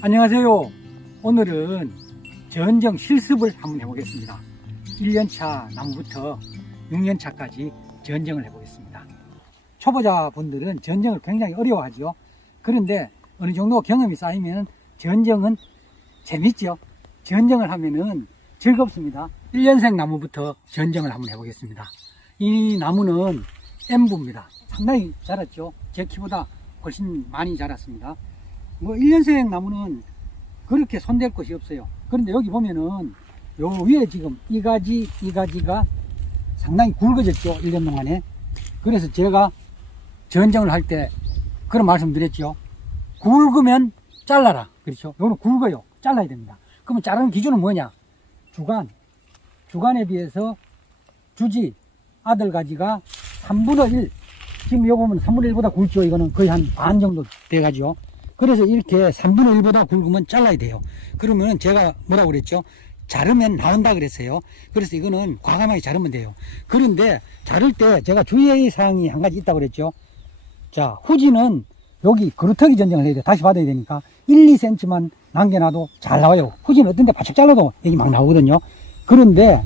안녕하세요. 오늘은 전정 실습을 한번 해보겠습니다. 1년차 나무부터 6년차까지 전정을 해보겠습니다. 초보자분들은 전정을 굉장히 어려워하죠. 그런데 어느 정도 경험이 쌓이면 전정은 재밌죠. 전정을 하면은 즐겁습니다. 1년생 나무부터 전정을 한번 해보겠습니다. 이 나무는 엠부입니다. 상당히 자랐죠. 제 키보다 훨씬 많이 자랐습니다. 1년생 나무는 그렇게 손댈 것이 없어요. 그런데 여기 보면은 요 위에 지금 이 가지가 상당히 굵어졌죠. 1년 동안에. 그래서 제가 전정을 할 때 그런 말씀 드렸죠. 굵으면 잘라라. 그렇죠. 요거는 굵어요. 잘라야 됩니다. 그러면 자르는 기준은 뭐냐? 주간에 비해서 주지 아들 가지가 3분의 1. 지금 이거 보면 3분의 1보다 굵죠. 이거는 거의 한 반 정도 돼가지고. 그래서 이렇게 3분의 1보다 굵으면 잘라야 돼요. 그러면 제가 뭐라고 그랬죠? 자르면 나온다 그랬어요. 그래서 이거는 과감하게 자르면 돼요. 그런데 자를 때 제가 주의 사항이 한 가지 있다고 그랬죠. 자, 후지는 여기 그루터기 전정을 해야 돼. 다시 받아야 되니까 1, 2cm만 남겨놔도 잘 나와요. 후지는 어떤 데 바짝 잘라도 여기 막 나오거든요. 그런데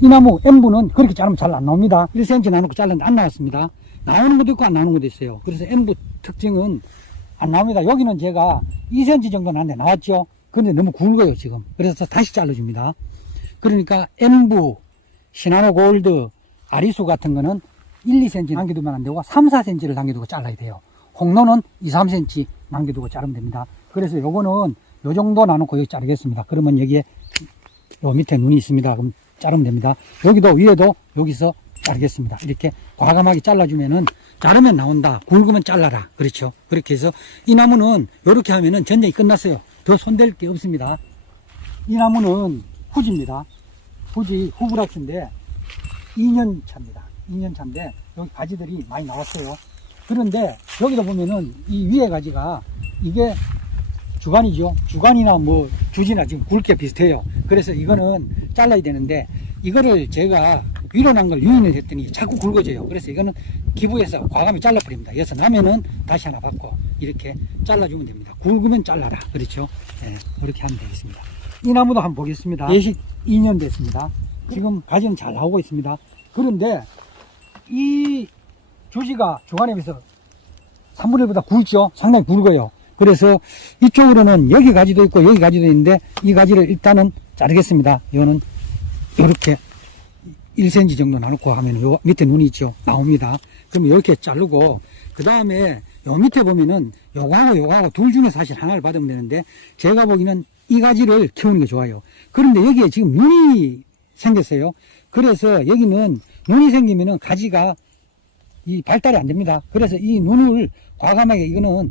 이 나무 엠부는 그렇게 자르면 잘 안 나옵니다. 1cm 나놓고 잘랐는데 안 나왔습니다. 나오는 것도 있고 안 나오는 것도 있어요. 그래서 엠부 특징은 안 나옵니다. 여기는 제가 2cm 정도 나는데 나왔죠. 그런데 너무 굵어요 지금. 그래서 다시 잘라줍니다. 그러니까 엠부, 시나노 골드, 아리수 같은 거는 1, 2cm 남겨두면 안 되고 3, 4cm를 남겨두고 잘라야 돼요. 홍로는 2, 3cm 남겨두고 자르면 됩니다. 그래서 요거는 요 정도 나놓고 여기 자르겠습니다. 그러면 여기에 요 밑에 눈이 있습니다. 그럼 자르면 됩니다. 여기도 위에도 여기서 자르겠습니다. 이렇게 과감하게 잘라주면은 자르면 나온다. 굵으면 잘라라. 그렇죠. 그렇게 해서 이 나무는 이렇게 하면은 전쟁이 끝났어요. 더 손댈 게 없습니다. 이 나무는 후지입니다. 후지 후브락스인데 2년 차입니다. 2년 차인데 여기 가지들이 많이 나왔어요. 그런데 여기다 보면은 이 위에 가지가 이게 주간이죠. 주간이나 뭐 주지나 지금 굵게 비슷해요. 그래서 이거는 잘라야 되는데 이거를 제가 위로 난 걸 유인을 했더니 자꾸 굵어져요. 그래서 이거는 기부해서 과감히 잘라버립니다. 그래서 나면은 다시 하나 받고 이렇게 잘라주면 됩니다. 굵으면 잘라라. 그렇죠. 네, 그렇게 하면 되겠습니다. 이 나무도 한번 보겠습니다. 예식 2년 됐습니다. 지금 가지는 잘 나오고 있습니다. 그런데 이 주지가 주간에 비해서 3분의 1보다 굵죠. 상당히 굵어요. 그래서 이쪽으로는 여기 가지도 있고 여기 가지도 있는데 이 가지를 일단은 자르겠습니다. 이거는 이렇게 1cm 정도 나놓고 하면 요 밑에 눈이 있죠. 나옵니다. 그럼 이렇게 자르고 그 다음에 요 밑에 보면은 요거하고 둘 중에 사실 하나를 받으면 되는데 제가 보기에는 이 가지를 키우는 게 좋아요. 그런데 여기에 지금 눈이 생겼어요. 그래서 여기는 눈이 생기면은 가지가 이 발달이 안 됩니다. 그래서 이 눈을 과감하게 이거는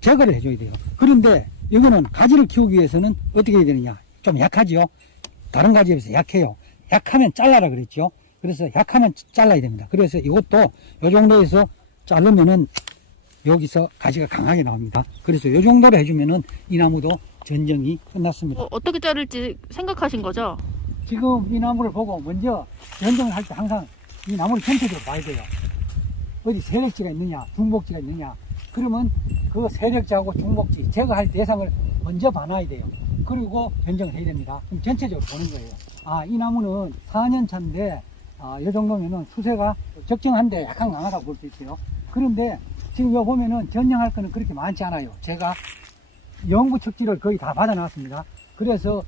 제거를 해줘야 돼요. 그런데 이거는 가지를 키우기 위해서는 어떻게 해야 되느냐? 좀 약하지요. 다른 가지에 비해서 약해요. 약하면 잘라라 그랬죠. 그래서 약하면 잘라야 됩니다. 그래서 이것도 이 정도에서 자르면은 여기서 가지가 강하게 나옵니다. 그래서 이 정도로 해주면은 이 나무도 전정이 끝났습니다. 어떻게 자를지 생각하신 거죠? 지금 이 나무를 보고 먼저 전정을 할 때 항상 이 나무를 전체적으로 봐야 돼요. 어디 세력지가 있느냐, 중복지가 있느냐. 그러면 그 세력지하고 중복지 제거할 대상을 먼저 봐놔야 돼요. 그리고 변정을 해야 됩니다. 그럼 전체적으로 보는 거예요. 이 나무는 4년 차인데, 이 정도면은 수세가 적정한데 약간 강하다고 볼 수 있어요. 그런데 지금 여기 보면은 전정할 거는 그렇게 많지 않아요. 제가 영구 척지를 거의 다 받아놨습니다. 그래서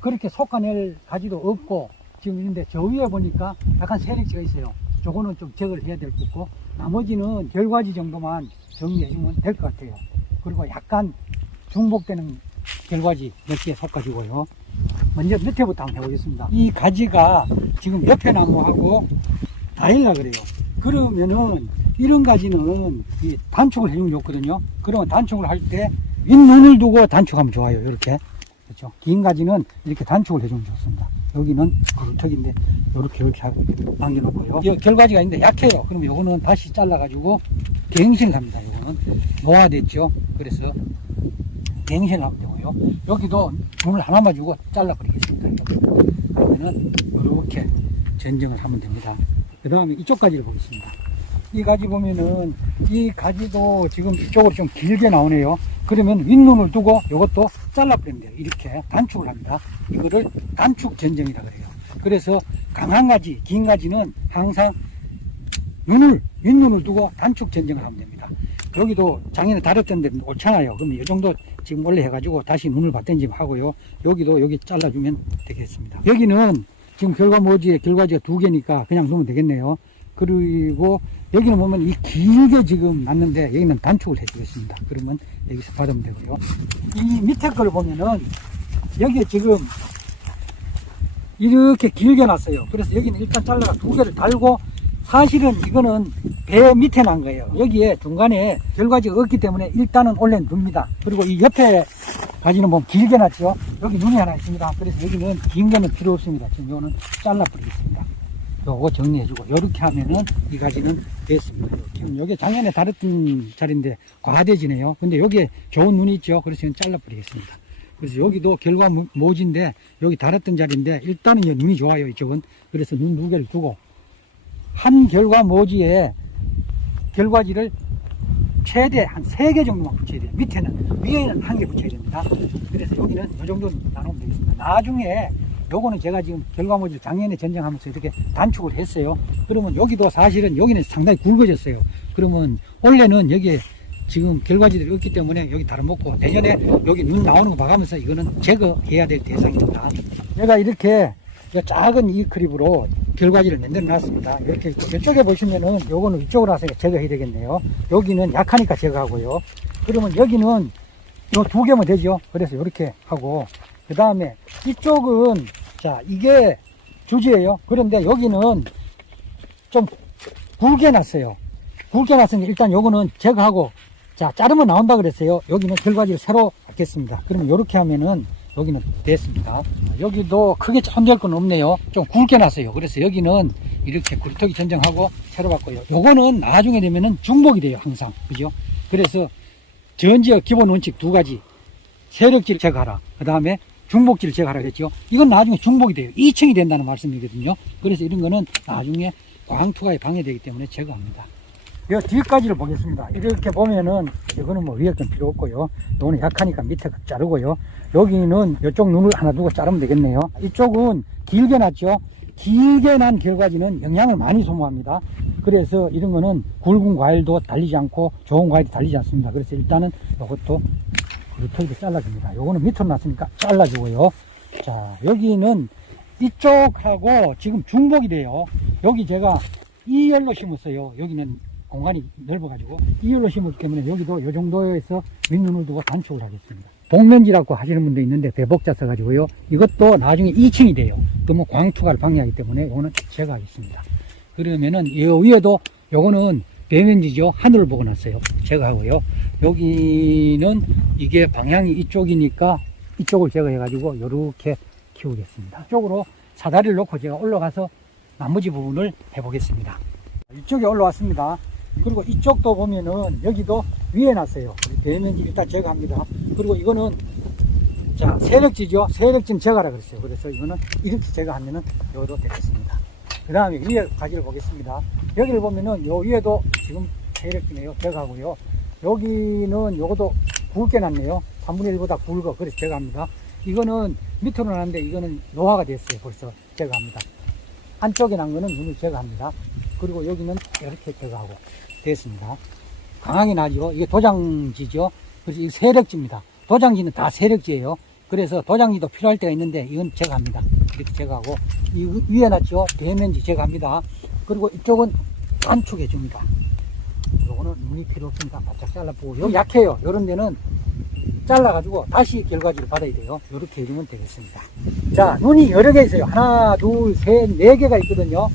그렇게 솎아낼 가지도 없고 지금 있는데 저 위에 보니까 약간 세력지가 있어요. 저거는 좀 제거를 해야 될 것 같고 나머지는 결과지 정도만 정리해주면 될 것 같아요. 그리고 약간 중복되는 결과지 몇 개 솎아주고요. 먼저 밑에부터 한번 해보겠습니다. 이 가지가 지금 옆에 나무하고 다일라 그래요. 그러면은 이런 가지는 이 단축을 해주면 좋거든요. 그러면 단축을 할 때 윗눈을 두고 단축하면 좋아요. 이렇게. 그렇죠. 긴 가지는 이렇게 단축을 해주면 좋습니다. 여기는 그루터기인데 이렇게 하고 남겨놓고요. 이 결과지가 있는데 약해요. 그럼 요거는 다시 잘라가지고 갱신을 합니다. 요거는 노화됐죠. 그래서 갱신을 하면 되고요. 여기도 눈을 하나만 주고 잘라버리겠습니다. 그러면은 이렇게 전정을 하면 됩니다. 그 다음에 이쪽 가지를 보겠습니다. 이 가지 보면은 이 가지도 지금 이쪽으로 좀 길게 나오네요. 그러면 윗눈을 두고 이것도 잘라버리면 돼요. 이렇게 단축을 합니다. 이거를 단축 전정이라 그래요. 그래서 강한 가지, 긴 가지는 항상 윗눈을 두고 단축 전정을 하면 됩니다. 여기도 작년에 다렸던 데 옳잖아요. 그럼 이 정도 지금 원래 해가지고 다시 눈을 받든지 하고요. 여기도 여기 잘라주면 되겠습니다. 여기는 지금 결과지가 2개니까 그냥 놓으면 되겠네요. 그리고 여기는 보면 이 길게 지금 났는데 여기는 단축을 해주겠습니다. 그러면 여기서 받으면 되고요. 이 밑에 걸 보면은 여기에 지금 이렇게 길게 났어요. 그래서 여기는 일단 잘라가 2개를 달고, 사실은 이거는 배 밑에 난 거예요. 여기에 중간에 결과지가 없기 때문에 일단은 올려둡니다. 그리고 이 옆에 가지는 보면 길게 났죠. 여기 눈이 하나 있습니다. 그래서 여기는 긴 거는 필요 없습니다. 지금 이거는 잘라버리겠습니다. 요거 정리해주고, 이렇게 하면은 이 가지는 됐습니다. 지금 여기 작년에 다뤘던 자리인데 과대지네요. 근데 여기에 좋은 눈이 있죠. 그래서 이건 잘라버리겠습니다. 그래서 여기도 결과 모지인데 여기 다뤘던 자리인데 일단은 눈이 좋아요. 이쪽은. 그래서 눈 2개를 두고 한 결과 모지에 결과지를 최대 한 3개 정도만 붙여야 돼요. 밑에는, 위에는 1개 붙여야 됩니다. 그래서 여기는 이 정도 나누면 되겠습니다. 나중에 요거는 제가 지금 결과모지를 작년에 전쟁하면서 이렇게 단축을 했어요. 그러면 여기도 사실은 여기는 상당히 굵어졌어요. 그러면 원래는 여기에 지금 결과지들이 없기 때문에 여기 달아먹고, 내년에 여기 눈 나오는 거 봐가면서 이거는 제거해야 될 대상입니다. 제가 이렇게 작은 이 크립으로 결과지를 만들어 놨습니다. 이렇게 이쪽에 보시면은 요거는 이쪽으로 와서 제거해야 되겠네요. 여기는 약하니까 제거하고요. 그러면 여기는 요 2개면 되죠. 그래서 이렇게 하고, 그 다음에 이쪽은, 자, 이게 주지예요. 그런데 여기는 좀 굵게 났어요. 굵게 났으니 일단 요거는 제거하고, 자, 자르면 나온다 그랬어요. 여기는 결과지를 새로 받겠습니다. 그러면 이렇게 하면은 여기는 됐습니다. 여기도 크게 참될 건 없네요. 좀 굵게 났어요. 그래서 여기는 이렇게 굴뚝이 전정하고 새로 받고요. 요거는 나중에 되면은 중복이 돼요. 항상. 그죠? 그래서 전지역 기본 원칙 2가지. 세력지를 제거하라. 그 다음에 중복지를 제거하라 그랬죠. 이건 나중에 중복이 돼요. 2층이 된다는 말씀이거든요. 그래서 이런 거는 나중에 광투가에 방해되기 때문에 제거합니다. 이 뒤까지를 보겠습니다. 이렇게 보면은 이거는 뭐 위에 건 필요 없고요. 이거는 약하니까 밑에 자르고요. 여기는 이쪽 눈을 하나 두고 자르면 되겠네요. 이쪽은 길게 났죠. 길게 난 결과지는 영양을 많이 소모합니다. 그래서 이런 거는 굵은 과일도 달리지 않고 좋은 과일도 달리지 않습니다. 그래서 일단은 이것도 그루터기도 잘라줍니다. 요거는 밑으로 났으니까 잘라주고요. 자, 여기는 이쪽하고 지금 중복이 돼요. 여기 제가 2열로 심었어요. 여기는 공간이 넓어가지고 2열로 심었기 때문에 여기도 이 정도에서 윗눈을 두고 단축을 하겠습니다. 복면지라고 하시는 분도 있는데 대복자 써가지고요. 이것도 나중에 2층이 돼요. 그러면 광투가를 방해하기 때문에 이거는 제거하겠습니다. 그러면은 이 위에도 요거는 배면지죠. 하늘을 보고 놨어요. 제거하고요. 여기는 이게 방향이 이쪽이니까 이쪽을 제거해가지고 이렇게 키우겠습니다. 이쪽으로 사다리를 놓고 제가 올라가서 나머지 부분을 해보겠습니다. 이쪽에 올라왔습니다. 그리고 이쪽도 보면은 여기도 위에 놨어요. 배면지 일단 제거합니다. 그리고 이거는 자, 세력지죠. 세력지는 제거하라 그랬어요. 그래서 이거는 이렇게 제거하면은 여기도 되겠습니다. 그 다음에 위에 가지를 보겠습니다. 여기를 보면은 요 위에도 지금 세력지네요. 제거하고요. 여기는 요것도 굵게 났네요. 3분의 1보다 굵어. 그래서 제거합니다. 이거는 밑으로 났는데 이거는 노화가 됐어요. 벌써 제거합니다. 안쪽에 난 거는 눈을 제거합니다. 그리고 여기는 이렇게 제거하고 됐습니다. 강하게 나죠. 이게 도장지죠. 그래서 이 세력지입니다. 도장지는 다 세력지예요. 그래서 도장지도 필요할 때가 있는데 이건 제거합니다. 이렇게 제거하고 이 위에 놨죠. 대면지 제거합니다. 그리고 이쪽은 단축해 줍니다. 요거는 눈이 필요 없으니까 바짝 잘라보고, 여기 약해요. 요런 데는 잘라가지고 다시 결과지를 받아야 돼요. 이렇게 해주면 되겠습니다. 자, 눈이 여러 개 있어요. 하나, 둘, 셋, 4개가 있거든요.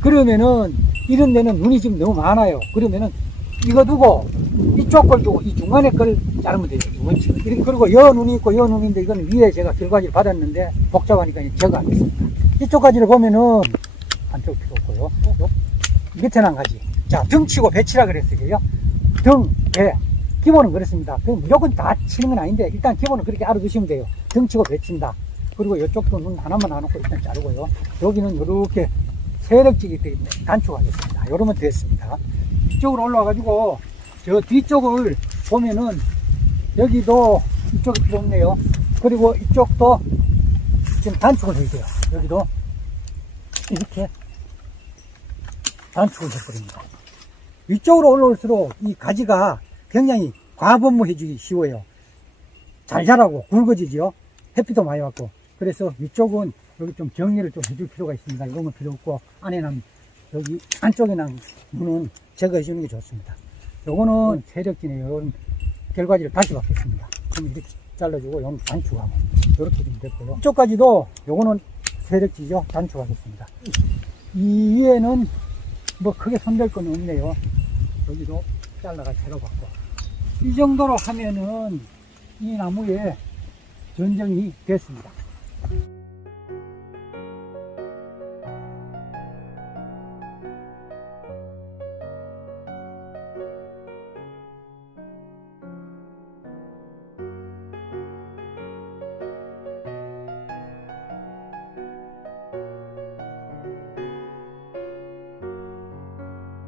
그러면은 이런 데는 눈이 지금 너무 많아요. 그러면은 이거 두고 이쪽 걸 두고 이 중간에 걸 자르면 돼요. 그리고 여 눈이 있고 여 눈인데 이건 위에 제가 결과지를 받았는데 복잡하니까 제거하겠습니다. 이쪽까지를 보면은 안쪽 필요 없고요. 밑에 난 가지. 자, 등치고 배치라 그랬어요. 등, 배. 기본은 그렇습니다. 그럼 무조건 다 치는 건 아닌데 일단 기본은 그렇게 알아두시면 돼요. 등치고 배친다. 그리고 이쪽도 눈 하나만 놔놓고 일단 자르고요. 여기는 이렇게 세력지기 때문에 단축하겠습니다. 이러면 됐습니다. 이쪽으로 올라와가지고 저 뒤쪽을 보면은 여기도 이쪽이 필요 없네요. 그리고 이쪽도 지금 단축을 해야 돼요. 여기도 이렇게 단축을 해버립니다. 위쪽으로 올라올수록 이 가지가 굉장히 과범무해지기 쉬워요. 잘 자라고 굵어지죠. 햇빛도 많이 받고. 그래서 위쪽은 여기 좀 정리를 좀 해줄 필요가 있습니다. 이런 건 필요 없고, 안에는 여기 안쪽에는 문은 제거해 주는 게 좋습니다. 요거는 세력진이에요. 요건 결과지를 다시 받겠습니다. 그럼 이렇게 잘라주고 요건 단축하고 이렇게 좀 됐고요. 이쪽까지도 요거는 세력지죠. 단축하겠습니다. 이 위에는 뭐 크게 손댈 건 없네요. 여기도 잘라가 새로 받고. 이 정도로 하면은 이 나무에 전정이 됐습니다.